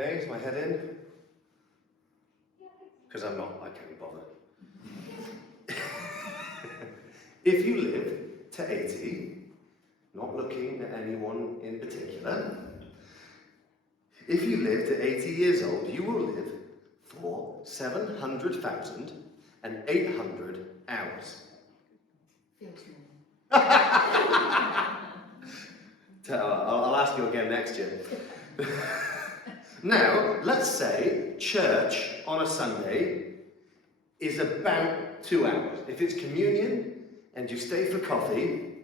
Okay, is my head in? Because I can't be bothered. If you live to 80, not looking at anyone in particular, if you live to 80 years old, you will live for 700,800 hours. I'll ask you again next year. Now, let's say church on a Sunday is about 2 hours. If it's communion and you stay for coffee,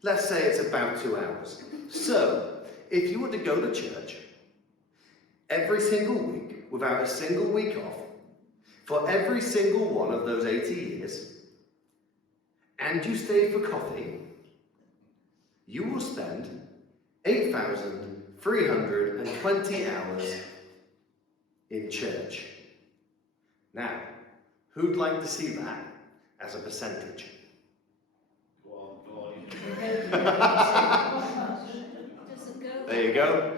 let's say it's about 2 hours. So, if you were to go to church every single week without a single week off, for every single one of those 80 years, and you stay for coffee, you will spend 8,320 hours in church. Now, who'd like to see that as a percentage? There you go.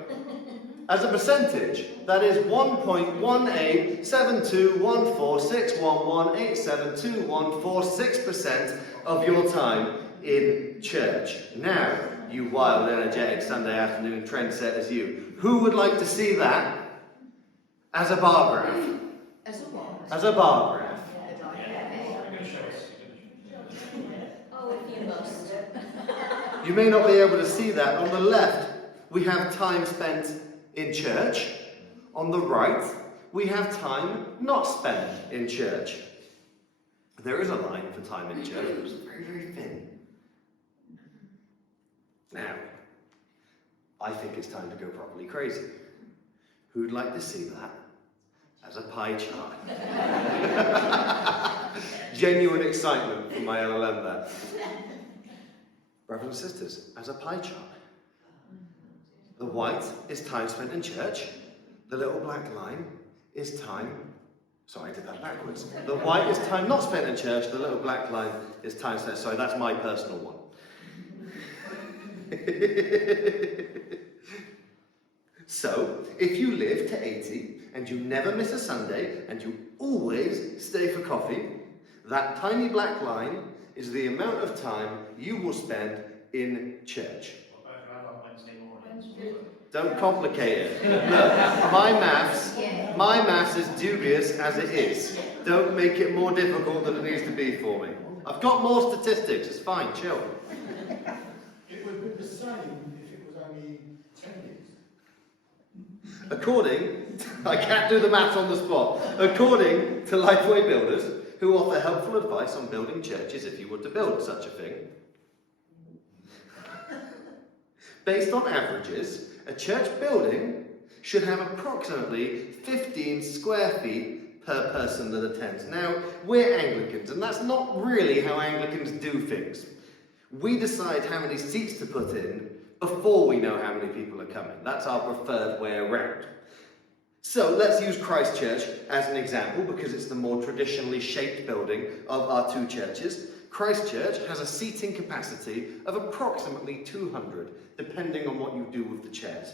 As a percentage, that is 1.187214611872146% of your time in church. Now, you wild, energetic Sunday afternoon trendsetters, you. Who would like to see that as a bar graph? As a what? As a bar graph. Oh, if you must. You may not be able to see that. On the left, we have time spent in church. On the right, we have time not spent in church. There is a line for time in church, but it's very, very thin. Now, I think it's time to go properly crazy. Who'd like to see that as a pie chart? Genuine excitement from my LLM there. Brothers and sisters, as a pie chart. The white is time spent in church. The little black line is time... Sorry, I did that backwards. The white is time not spent in church. The little black line is time spent... Sorry, that's my personal one. So, if you live to 80 and you never miss a Sunday and you always stay for coffee, that tiny black line is the amount of time you will spend in church. What about on Wednesday mornings? Don't complicate it. Look, my maths is dubious as it is. Don't make it more difficult than it needs to be for me. I've got more statistics, it's fine, chill. It would be the same if it was only 10 years. I can't do the maths on the spot. According to Lifeway Builders, who offer helpful advice on building churches if you were to build such a thing, based on averages, a church building should have approximately 15 square feet per person that attends. Now, we're Anglicans, and that's not really how Anglicans do things. We decide how many seats to put in before we know how many people are coming. That's our preferred way around. So let's use Christ Church as an example because it's the more traditionally shaped building of our two churches. Christ Church has a seating capacity of approximately 200, depending on what you do with the chairs.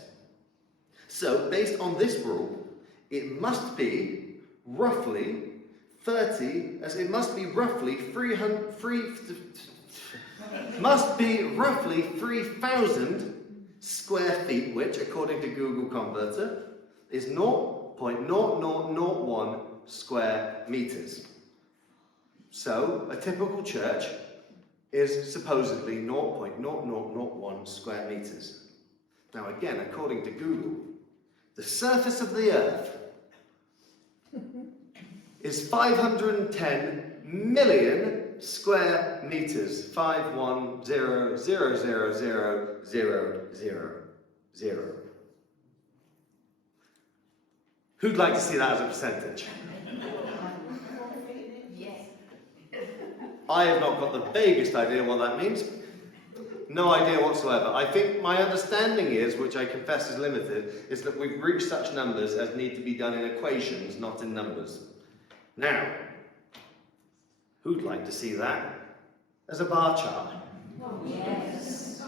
So, based on this rule, it must be roughly 3,000 square feet, which, according to Google Converter, is 0.0001 square meters. So, a typical church is supposedly 0.0001 square meters. Now again, according to Google, the surface of the Earth is 510 million square meters. 510,000,000,000. Who'd like to see that as a percentage? I have not got the vaguest idea what that means. No idea whatsoever. I think my understanding is, which I confess is limited, is that we've reached such numbers as need to be done in equations, not in numbers. Now, who'd like to see that as a bar chart? Oh, yes.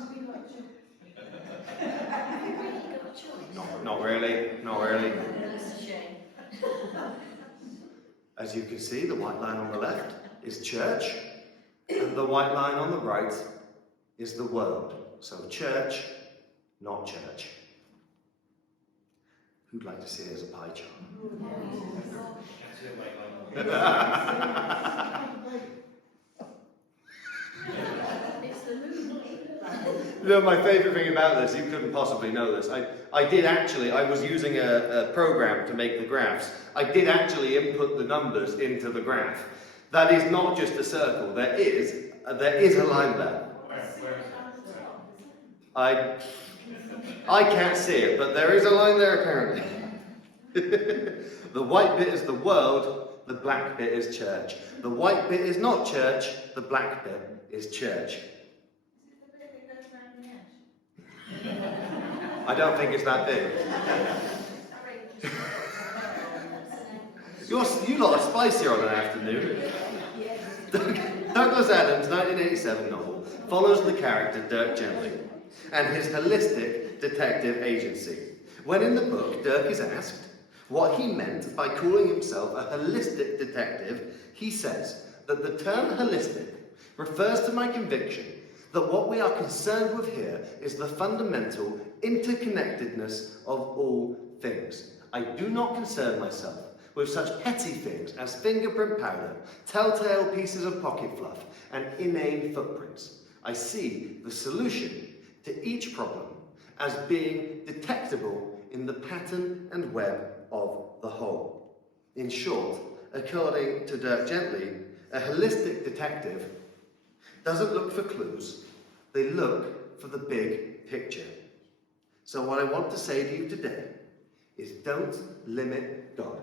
choice. Not really, not really. That's a shame. As you can see, the white line on the left is church, and the white line on the right is the world. So church, not church. Who'd like to see it as a pie chart? That's it, like, It's the moon. No, my favourite thing about this, you couldn't possibly know this. I was using a program to make the graphs. I did actually input the numbers into the graph. That is not just a circle. There is a line there. where is that? I can't see it, but there is a line there apparently. The white bit is the world, the black bit is church. The white bit is not church, the black bit is church. I don't think it's that big. You lot are spicier on an afternoon. Douglas Adams' 1987 novel follows the character Dirk Gently and his holistic detective agency. When in the book Dirk is asked what he meant by calling himself a holistic detective, he says that the term holistic refers to my conviction that what we are concerned with here is the fundamental interconnectedness of all things. I do not concern myself with such petty things as fingerprint powder, telltale pieces of pocket fluff, and inane footprints. I see the solution to each problem as being detectable in the pattern and web of the whole. In short, according to Dirk Gently, a holistic detective doesn't look for clues, they look for the big picture. So what I want to say to you today is don't limit God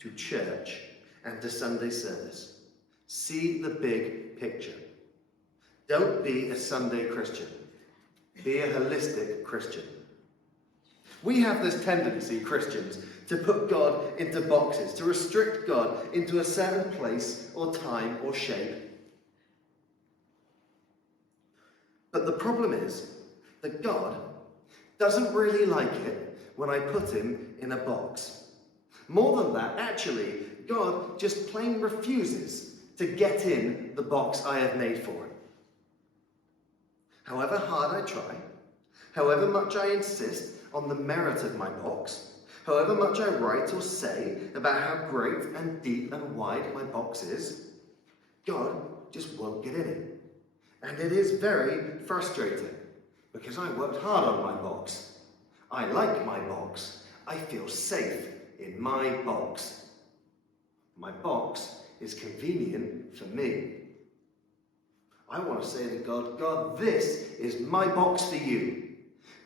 to church and to Sunday service. See the big picture. Don't be a Sunday Christian. Be a holistic Christian. We have this tendency, Christians, to put God into boxes, to restrict God into a certain place or time or shape. But the problem is that God doesn't really like it when I put him in a box. More than that, actually, God just plain refuses to get in the box I have made for him. However hard I try, however much I insist on the merit of my box, however much I write or say about how great and deep and wide my box is, God just won't get in it. And it is very frustrating, because I worked hard on my box. I like my box. I feel safe in my box. My box is convenient for me. I want to say to God, God, this is my box for you.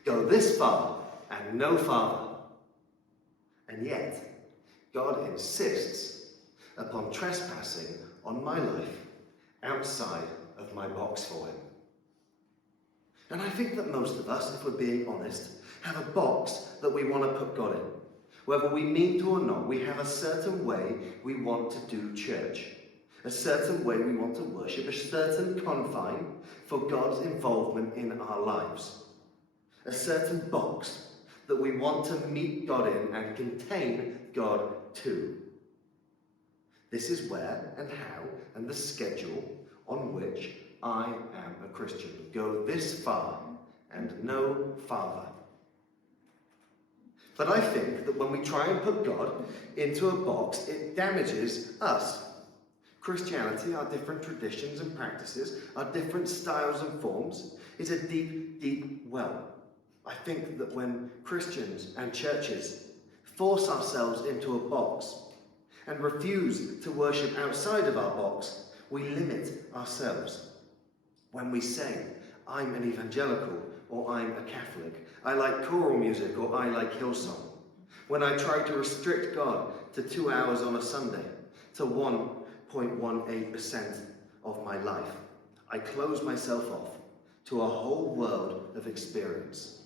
Go this far and no farther. And yet, God insists upon trespassing on my life outside of my box for him. And I think that most of us, if we're being honest, have a box that we want to put God in. Whether we mean to or not, we have a certain way we want to do church. A certain way we want to worship, a certain confine for God's involvement in our lives. A certain box that we want to meet God in and contain God to. This is where and how and the schedule on which I am a Christian. Go this far and no farther. But I think that when we try and put God into a box, it damages us. Christianity, our different traditions and practices, our different styles and forms, is a deep, deep well. I think that when Christians and churches force ourselves into a box and refuse to worship outside of our box, we limit ourselves. When we say, I'm an evangelical, or I'm a Catholic, I like choral music, or I like Hillsong. When I try to restrict God to 2 hours on a Sunday, to 1.18% of my life, I close myself off to a whole world of experience.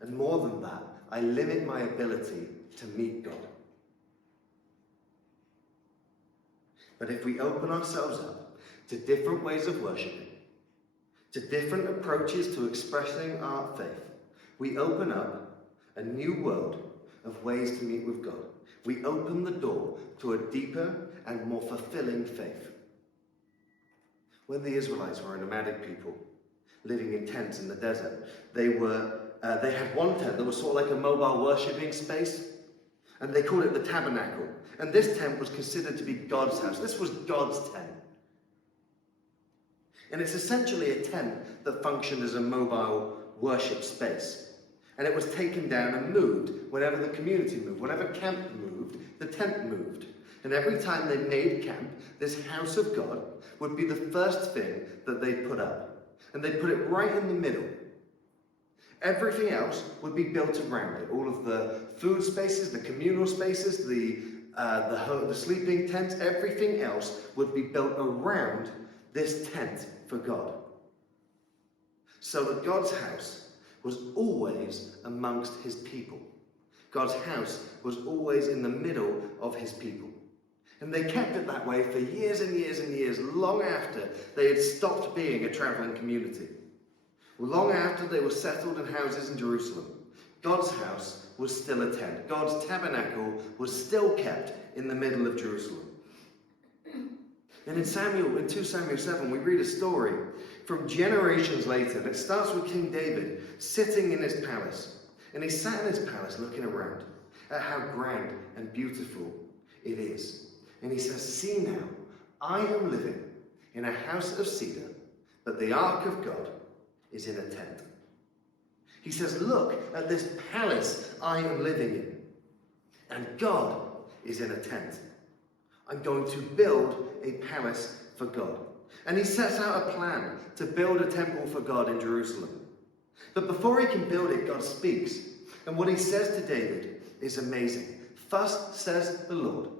And more than that, I limit my ability to meet God. But if we open ourselves up to different ways of worshiping, to different approaches to expressing our faith, we open up a new world of ways to meet with God. We open the door to a deeper and more fulfilling faith. When the Israelites were a nomadic people, living in tents in the desert, they had one tent that was sort of like a mobile worshipping space, and they called it the tabernacle. And this tent was considered to be God's house. This was God's tent. And it's essentially a tent that functioned as a mobile worship space. And it was taken down and moved whenever the community moved. Whenever camp moved, the tent moved. And every time they made camp, this house of God would be the first thing that they put up. And they put it right in the middle. Everything else would be built around it. All of the food spaces, the communal spaces, the sleeping tents, everything else would be built around this tent for God. So that God's house was always amongst his people. God's house was always in the middle of his people. And they kept it that way for years and years and years, long after they had stopped being a traveling community. Long after they were settled in houses in Jerusalem, God's house was still a tent. God's tabernacle was still kept in the middle of Jerusalem. And in 2 Samuel 7, we read a story from generations later. And it starts with King David sitting in his palace. And he sat in his palace looking around at how grand and beautiful it is. And he says, "See now, I am living in a house of cedar, but the ark of God is in a tent." He says, "Look at this palace I am living in, and God is in a tent. I'm going to build a palace for God." And he sets out a plan to build a temple for God in Jerusalem. But before he can build it, God speaks. And what he says to David is amazing. "Thus says the Lord,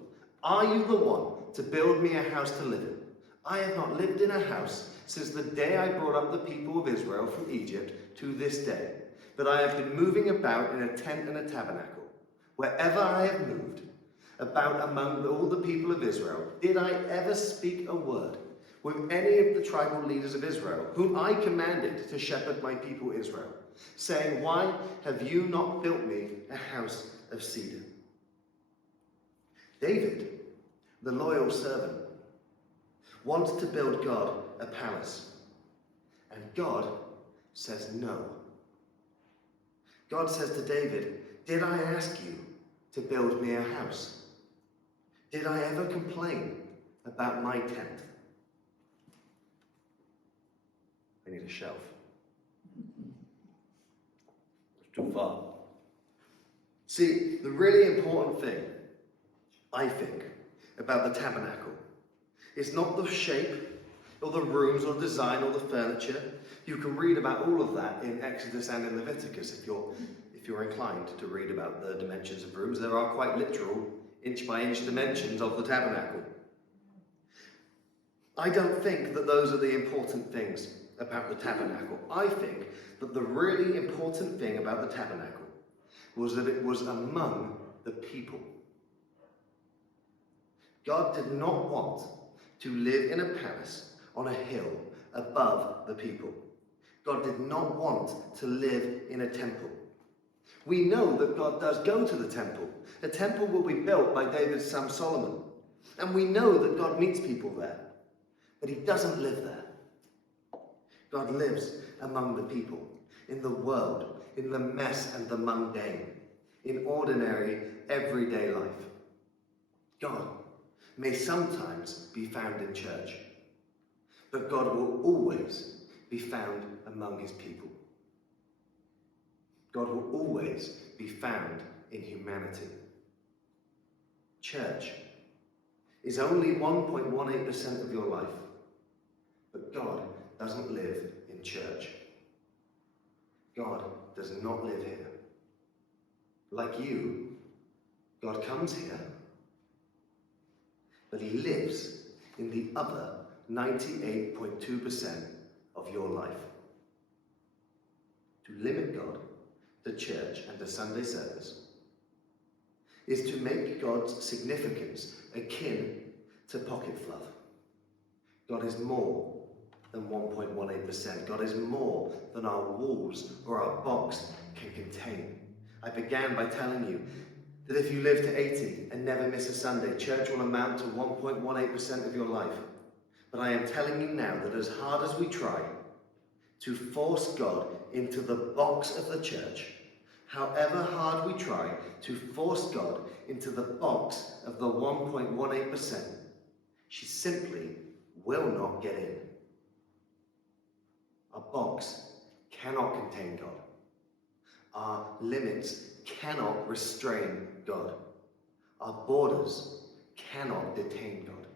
are you the one to build me a house to live in? I have not lived in a house since the day I brought up the people of Israel from Egypt to this day. But I have been moving about in a tent and a tabernacle. Wherever I have moved about among all the people of Israel, did I ever speak a word with any of the tribal leaders of Israel, whom I commanded to shepherd my people Israel, saying, why have you not built me a house of cedar?" David, the loyal servant, wants to build God a palace. And God says no. God says to David, "Did I ask you to build me a house? Did I ever complain about my tent?" I need a shelf. It's too far. See, the really important thing, I think, about the tabernacle is not the shape or the rooms or design or the furniture. You can read about all of that in Exodus and in Leviticus if you're inclined to read about the dimensions of rooms. There are quite literal inch-by-inch dimensions of the tabernacle. I don't think that those are the important things about the tabernacle. I think that the really important thing about the tabernacle was that it was among the people. God did not want to live in a palace on a hill above the people. God did not want to live in a temple. We know that God does go to the temple. A temple will be built by David's son Solomon. And we know that God meets people there. But he doesn't live there. God lives among the people, in the world, in the mess and the mundane, in ordinary, everyday life. God may sometimes be found in church, but God will always be found among his people. God will always be found in humanity. Church is only 1.18% of your life, but God doesn't live in church. God does not live here. Like you, God comes here, but he lives in the other 98.2% of your life. To limit God to church and to Sunday service is to make God's significance akin to pocket fluff. God is more than 1.18%. God is more than our walls or our box can contain. I began by telling you that if you live to 80 and never miss a Sunday, church will amount to 1.18% of your life. But I am telling you now that as hard as we try to force God into the box of the church, however hard we try to force God into the box of the 1.18%, she simply will not get in. Our box cannot contain God. Our limits cannot restrain God. Our borders cannot detain God.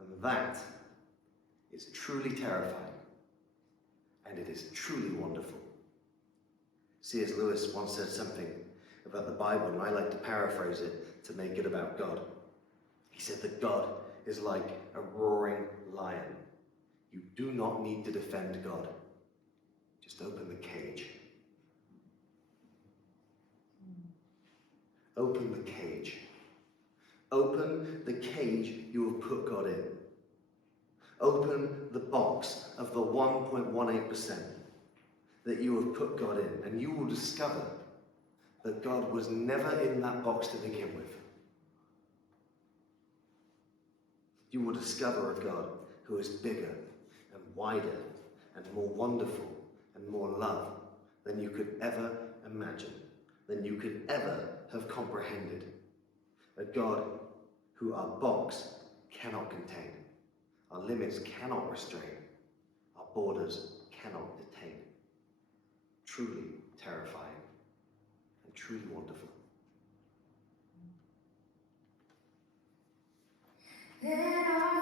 And that is truly terrifying. And it is truly wonderful. C.S. Lewis once said something about the Bible, and I like to paraphrase it to make it about God. He said that God is like a roaring lion. You do not need to defend God. Just open the cage. Open the cage. Open the cage you have put God in. Open the box of the 1.18% that you have put God in, and you will discover that God was never in that box to begin with. You will discover a God who is bigger and wider and more wonderful and more love than you could ever imagine, than you could ever have comprehended. A God who our box cannot contain, our limits cannot restrain, our borders cannot detain. Truly terrifying and truly wonderful. Then I